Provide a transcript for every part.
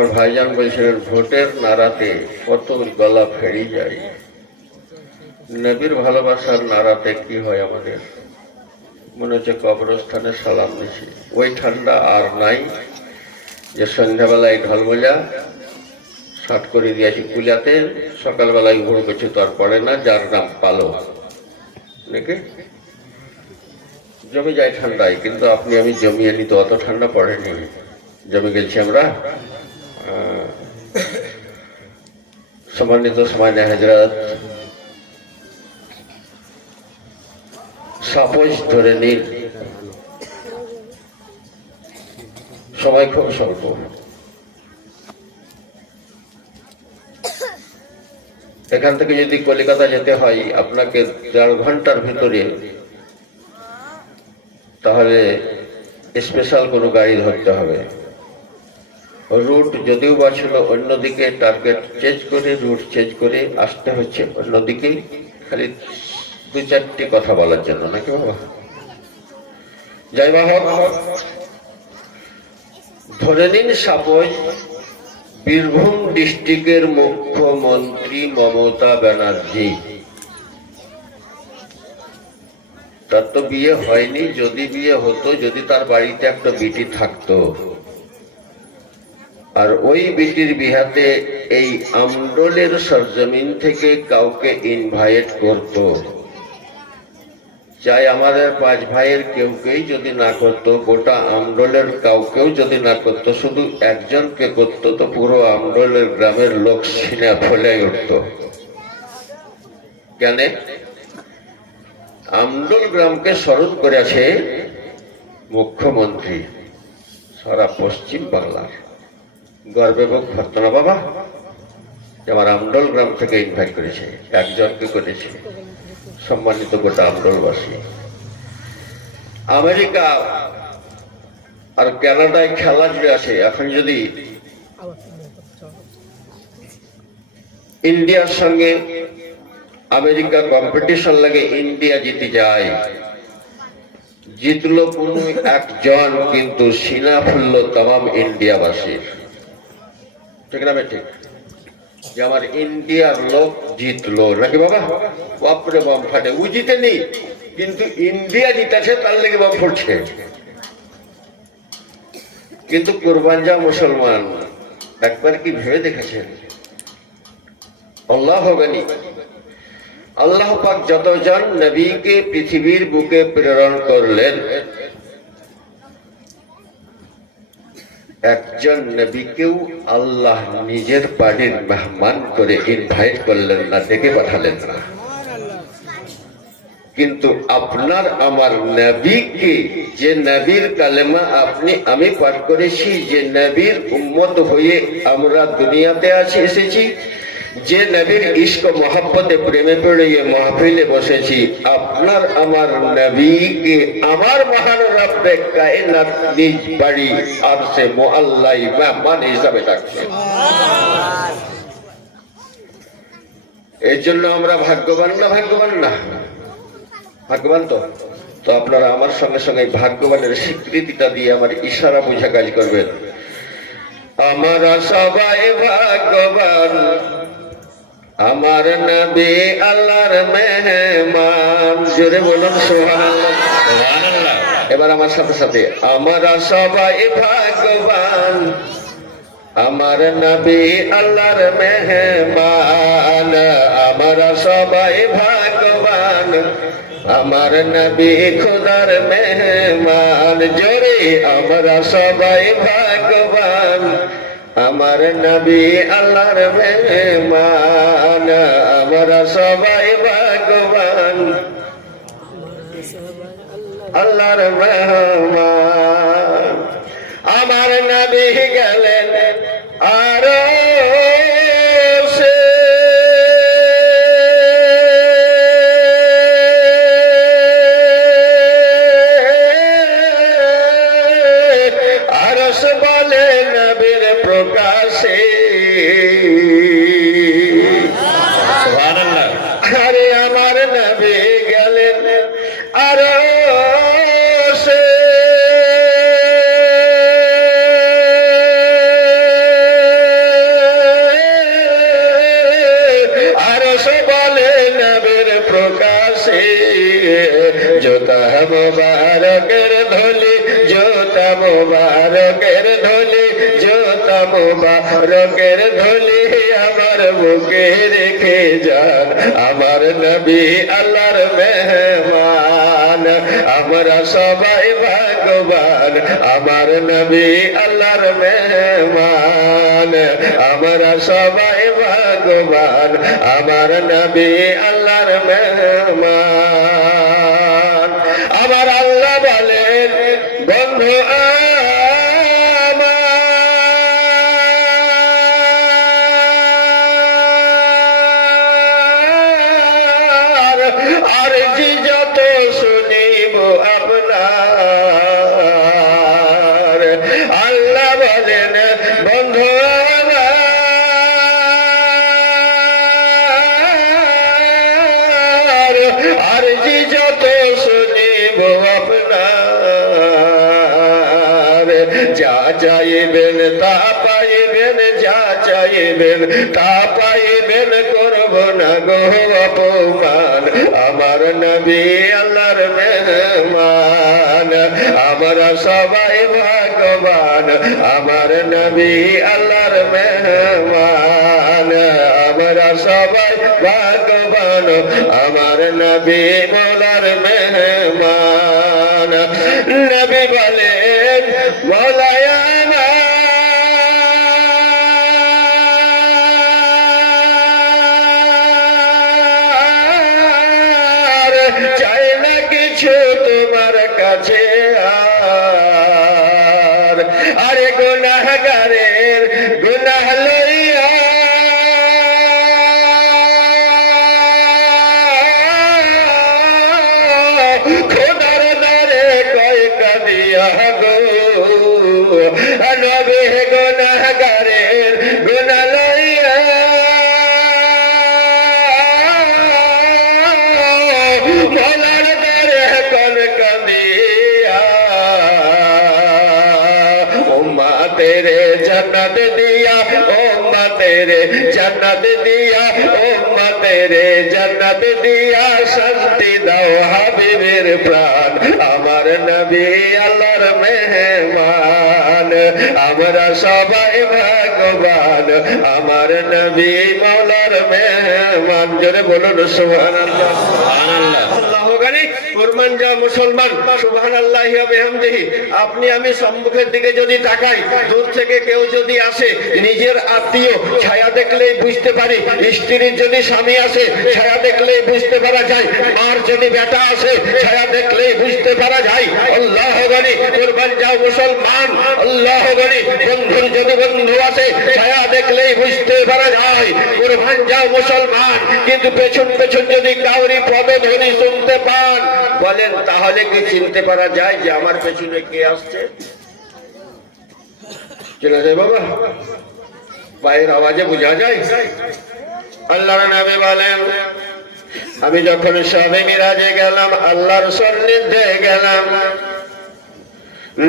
আমার ভাইজান বলছিলেন, ভোটের নাড়াতে কত গলা ফেরি যায়। নবীর ভালোবাসার নাড়াতে কি হয় আমাদের? মনে হচ্ছে কবরস্থানে সালাম দিছি। ওই ঠান্ডা আর নাই, যে সন্ধ্যাবেলায় ঢলমজা শার্ট করে দিয়েছি কুলাতে, সকালবেলায় ঘুর কিছু তো আর পড়ে না, যার নাম পালো। নাকি? জমে যায় ঠান্ডায়, কিন্তু আপনি আমি জমিয়ে নিতে অত ঠান্ডা পড়েনি। জমে গেছি আমরা। সম্মানিত সময় হাজরাত সাপোজ ধরে নিন। সময় খুব স্বল্প। এখান থেকে যদি কলিকাতা যেতে হয়, আপনাকে দেড় ঘণ্টার ভিতরে তাহলে স্পেশাল কোনো গাড়ি ধরতে হবে। রুট যদিও বা ছিল অন্যদিকে টার্গেট চেঞ্জ করে রুট চেঞ্জ করে আসতে হচ্ছে অন্যদিকে। খালি দু চারটি কথা বলার জন্য, নাকি বাবা? যাই বা হোক, ধরে নিন সাপোজ বীরভূম ডিস্ট্রিক্টের মুখ্যমন্ত্রী মমতা ব্যানার্জি। তার তো বিয়ে হয়নি, যদি বিয়ে হতো, যদি তার বাড়িতে একটা বিটি থাকতো। আর ওই বিটির বিহাতে এই আমডোলের সরজমিন থেকে কাউকে ইনভাইট করত। চাই আমাদের পাঁচ ভাইয়ের কেউ কেউ যদি না করত, গোটা আমডোলের কাউকেও যদি না করত, শুধু একজনকে করত, তো পুরো আমডোলের গ্রামের লোক সিনে ফলে উঠত। কেন? আমডোল গ্রামকে স্মরণ করেছে মুখ্যমন্ত্রী সারা পশ্চিম বাংলার। গর্বে মুখ ভরত না বাবা। যে আমার আমডোল গ্রাম থেকে ইনভাইট করেছে, একজনকে করেছে, সম্মানিত গোটা আমডোলবাসী। আমেরিকা আর কানাডায় খেলা জুড়ে আছে এখন যদি ইন্ডিয়ার সঙ্গে আমেরিকা কম্পিটিশন লাগে, ইন্ডিয়া জিতে যায়। জিতলো কোন একজন, কিন্তু সিনা ফুলল তাম ইন্ডিয়াবাসীর। ঠিক না ঠিক। যে আমার ইন্ডিয়ার লোক জিতলো নাকি বাবা? বাপরে বাম ফাটে ও জিতে নেই কিন্তু ইন্ডিয়া জিতেছে, তার লেগে বাম ফুটছে কিন্তু কোরবান যা মুসলমান, একবার কি ভেবে দেখেছেন? আল্লাহ হবেনি আল্লাহ পাক যতজন নবীকে পৃথিবীর বুকে প্রেরণ করলেন একজন নবীকেও আল্লাহ নিজের বাড়ির মেহমান করে ইনভাইট করলেন না, ডেকে পাঠালেন না। কিন্তু আপনার আমার নবীকে, যে নবীর কালেমা আপনি, আমি পাঠ করেছি, যে নবীর উম্মত হয়ে আমরা দুনিয়াতে আছি এসেছি যে নবীর ইস্ক মহাব্বতে প্রেমে পড়ে মাহফিলে বসেছি, আপনার আমার নবীকে, আমার মহান রব্বে কায়নাত নিজ বাড়ি আর সে মোয়াল্লাই মেহমান হিসাবে ডাকছে। এর জন্য আমরা ভাগ্যবান না ভাগ্যবান না? ভাগ্যবান তো? তো আপনারা আমার সঙ্গে সঙ্গে ভাগ্যবানের স্বীকৃতিটা দিয়ে আমার ইশারা বুঝা কাজ করবেন। আমার সবাই ভাগ্যবান। আমার নবী আল্লাহর মেহমান। জোরে বলুন সুবহানাল্লাহ। এবার আমার সাথে সাথে আমরা সবাই ভাগ্যবান। আমার নবী আল্লাহর মেহমান আমরা সবাই ভাগ্যবান। আমার নবী খুদার মেহমান জোরে আমরা সবাই ভাগ্যবান। আমার নবী আল্লাহর মেহমান আমরা সবাই ভগবান আল্লাহর মেহমান। আমার নবী গেলেন আর মুবারকের ধুলি আমার বুকে রেখে যান। আমার নবী আল্লাহর মেহমান, আমরা সবাই ভগবান আমার নবী আল্লাহর মেহমান, আমরা সবাই ভগবান আমার নবী আল্লাহর মেহমান। আমার আল্লাহ বলেন, বন্ধু আমার তা পাইবেন করব না অপমান। আমার নবী আল্লাহর মেহমান। আমরা সবাই ভাগবান আমার নবী আল্লাহর মেহমান। আমরা সবাই ভাগবান আমার নবী মোলার মেহমান। নবী বলেন, মোলায়া তেরে জন্নত দিয়া শান্তি দাও হাবিবের প্রাণ। আমার নবী আল্লাহর মেহমান, আমরা সবাই ভগবান আমার নবী মৌলার মেহমান, জোরে বলুন সুবহানাল্লাহ। সুবহানাল্লাহ। কুরবান যা মুসলমান, সুবহানাল্লাহি ওয়া বিহামদিহি, আপনি আমি সম্মুখের দিকে যদি তাকাই, দূর থেকে কেউ যদি আসে, নিজের আত্মীয় ছায়া দেখলেই বুঝতে পারি স্ত্রীর যদি স্বামী আসে, ছায়া দেখলেই বুঝতে পারা যায়, মার যদি বেটা আসে, ছায়া দেখলেই বুঝতে পারা যায়, আল্লাহ গনি, কুরবান যাও মুসলমান, আল্লাহ গনি বন্ধুর যদি বন্ধু আসে, ছায়া দেখলেই বুঝতে পারা যায়, কুরবান যাও মুসলমান, কিন্তু পেছন পেছন যদি কাউরি পদধ্বনি শুনতে পান বলেন, তাহলে কি চিনতে পারা যায় যে আমার পেছনে কে আসছে? চেনা যায় বাবা। আওয়াজে বোঝা যায়। আল্লাহর নামে বলেন, আমি যখন সবে মিরাজে গেলাম, আল্লাহর সন্নিধ্যে গেলাম,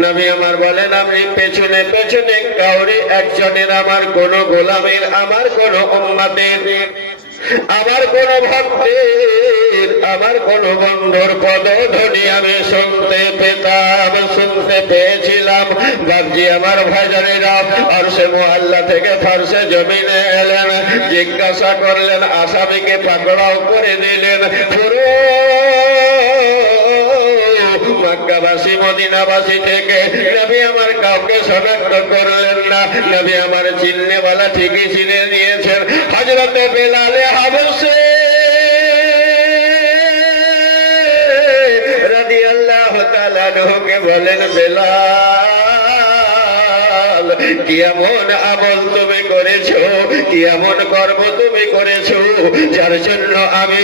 নবী আমার বলেন আমি পেছনে পেছনে, কাউরি একজনের আমার কোন গোলামের, আমার কোন উম্মাদের আমার কোন ভক্তের, আমার কোন বন্ধুর পদধ্বনি আমি শুনতে পেতাম, শুনতে পেয়েছিলাম। বাবজি আমার ভাইজানেরা সে মোহাল্লা থেকে ফার্সে জমিনে এলেন, জিজ্ঞাসা করলেন, আসামিকে পাকড়াও করে দিলেন। পুরো মক্কাবাসী মদিনাবাসী থেকে নবী আমার কাউকে শনাক্ত করলেন না। নবী আমার চিহ্নেওয়ালা ঠিকই চিনে নিয়েছেন। হজরতে বেলালে হাবসে রাদি আল্লাহ তালানহকে বলেন, বেলাল কি এমন আমল তুমি করেছ? কি এমন কর্ম তুমি করেছ? যার জন্য আমি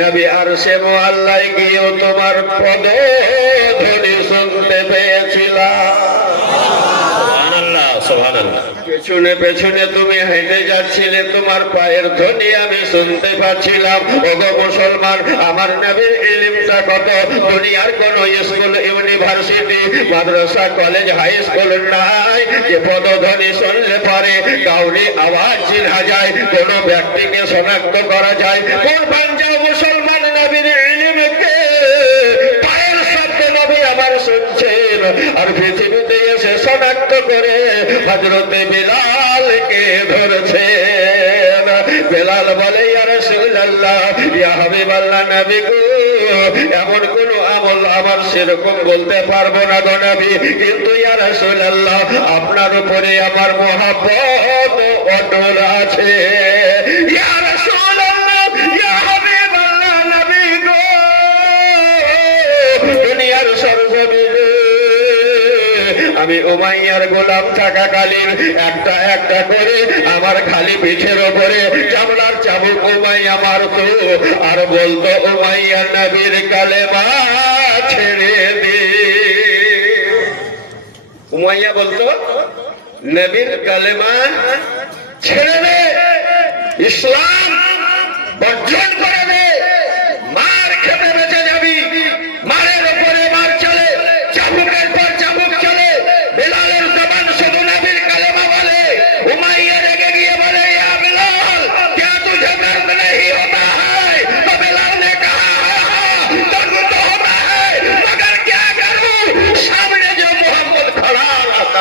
নবী আর সে আল্লাহ গিয়েও তোমার পদ ধ্বনি শুনতে পেয়েছিলাম। পেছনে পেছনে তুমি হেঁটে যাচ্ছিলে, তোমার পায়ের ধ্বনি আমি শুনতে পাচ্ছিলাম। ওগো মুসলমান, আমার নবীর ইলিমটা কত? দুনিয়ার কোন স্কুল, ইউনিভার্সিটি, মাদ্রাসা, কলেজ, হাই স্কুল নাই। যে পদধ্বনি শুনলে পরে কাউরি আওয়াজ চিনা যায়, কোন ব্যক্তিকে শনাক্ত করা যায়। কোন পাঞ্জাব মুসলমান নবীর ইলিমকে, পায়ের শব্দ নবী আমার শুনছেন। আর পৃথিবীতে শনাক্ত করে হজরতে বিলালকে ধরছেন। বেলাল বলে এমন কোন আমল আমার সেরকম বলতে পারব না গো নবী। কিন্তু আপনার উপরে আমার মহাব্বত অটল আছে। আমি উমাইয়ার গোলাম থাকাকালীন একটা একটা করে আমার খালি পিঠের ওপরে চামড়ার চাবুক উমাইয়া মারতো। আর বলতো উমাইয়া নবীর কালেমা ছেড়ে দে। উমাইয়া বলতো, নবীর কালেমা ছেড়ে দে। ইসলাম বর্জন করে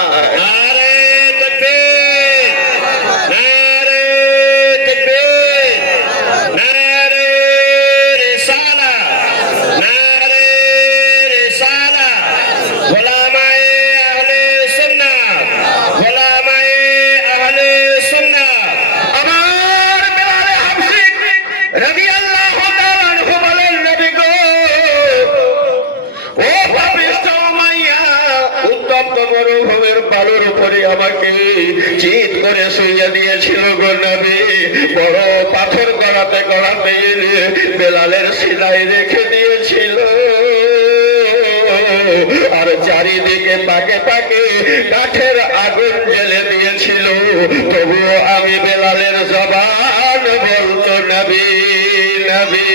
God চিত করে শুইয়ে দিয়েছিল গো বড় পাথর গড়াতে গড়াতে বেলালের সিলাই রেখে দিয়েছিল। আর চারিদিকে পাকে পাকে কাঠের আগুন জ্বেলে দিয়েছিল। তবুও আমি বেলালের জবান বলতো, নবী নবী।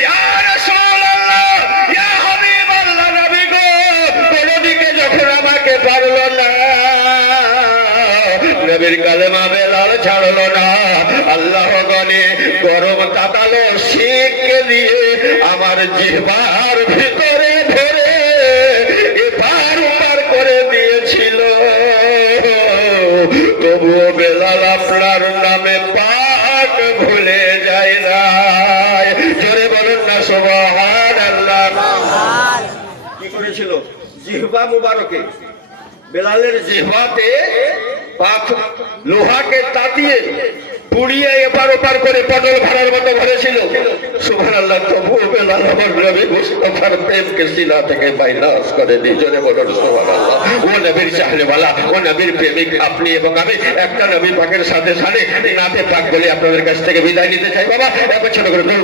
ইয়া নবীর কালেমা বেলাল ছাড়লো না। আল্লাহ গনে গরম তাতালো শিখকে দিয়ে আমার জিহ্বার ভিতরে ধরে এপার ওপার করে দিয়েছিল। তবুও বেলাল আপনার নামে পাক ভুলে যায় না। জোরে বলুন না সোবাহান। আল্লাহ কি করেছিল? জিহ্বা মুবারকে। বেলালের জিহ্বাতে লোহাকে তাতিয়ে পুড়িয়ে এপার ওপার করে পটল ভরার মতো ভরেছিল সুভান আল্লাহ প্রেমকে থেকে বাইনাস করে বলুন সুভান আল্লাহ ও নবীর চাহলেওয়ালা ও নবীর প্রেমিক, আপনি এবং আমি একটা নবী পাকের সাথে সাথে নাতে পাক বলে আপনাদের কাছ থেকে বিদায় নিতে চাই। বাবা ছোট করে দিন।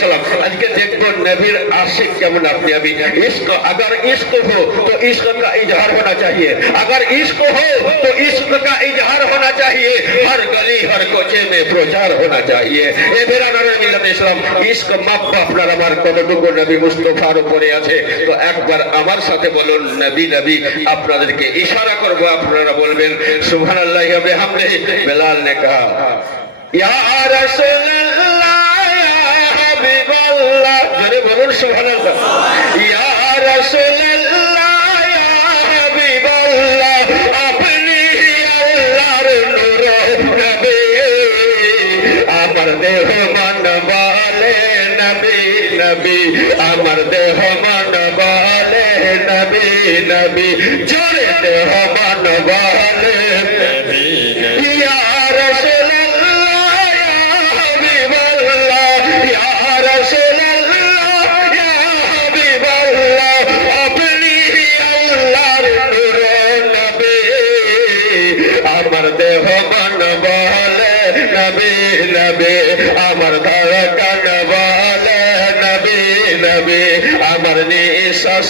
তাআলা আলাইহি ওয়াসাল্লাম আজকে দেখবো নবীর आशिक কেমন আপনি আমি इश्क अगर इश्क हो तो इश्क का इजहार होना चाहिए अगर इश्क हो तो इश्क का इजहार होना चाहिए हर गली हर कोचे में प्रचार होना चाहिए এ বেরাদারের মিল্লাত ইসলাম ইশক মাপ্পা আপনার আমার কতটুকু নবী মুস্তফার উপরে আছে তো একবার আমার সাথে বলুন নবী নবী আপনাদেরকে ইশারা করব আপনারা বলবেন সুবহানাল্লাহি ওয়া বিহামদিহি বেলাল ने कहा या रसूल अल्लाह হাবিবাল্লাহ, জোরে বলুন সুবহানাল্লাহ। ইয়া রাসূলুল্লাহ, ইয়া হাবিবাল্লাহ, আপনি আল্লাহর নূর, নবী। আমার দেহ মন বলে নবী নবী। আমার দেহ মন বলে নবী নবী। জোরে দেহ মন বলে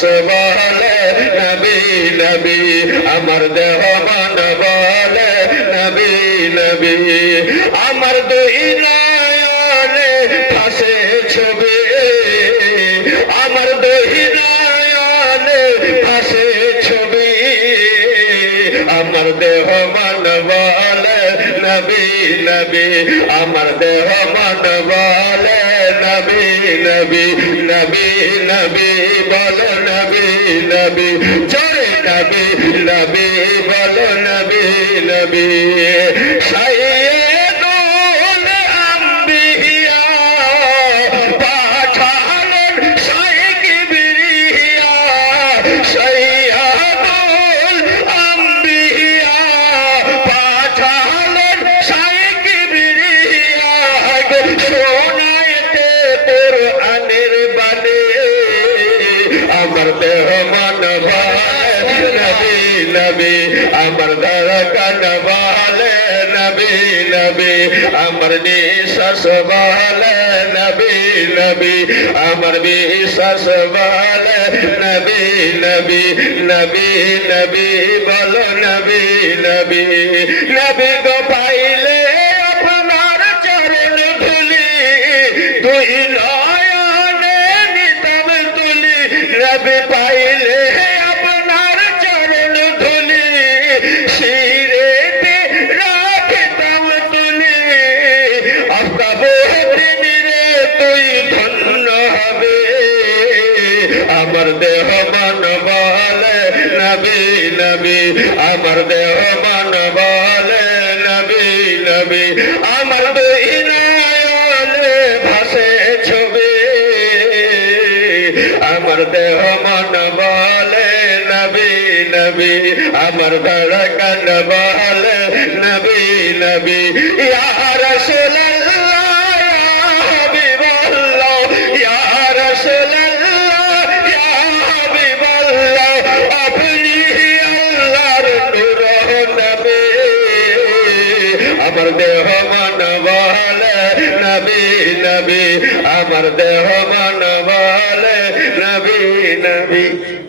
নিঃশ্বাস বলে নবী নবী। আমার দেহ মন বলে নবী নবী। আমার দুই নয়নে ভাসে ছবি। আমার দহিনায়নে ভাসে ছবি। আমার দেহ মন বলে নবী নবী। আমার দেহ মন বলে নবী নবী নবী নবী বলো নবী নবী জয় নবী নবী বলো নবী নবী সাইয়েদুল আমার ধরকন ভালে নবী নবী। আমার নিঃশ্বাস ভালে নবী নবী। আমার বিশ্বাস ভালে নবী নবী। নবী নবী, বলো নবী নবী। নবী গো পাইলে আপনার চরণ ধুলি, দুই নয়নে নিতম তুলি। রবি পাইলে আমার দেহ মন বলে, নবী নবী। আমার ধড়কন বলে, নবী নবী। ইয়া দেহ মন বলে, নবী নবী। আমার দেহ মন নবী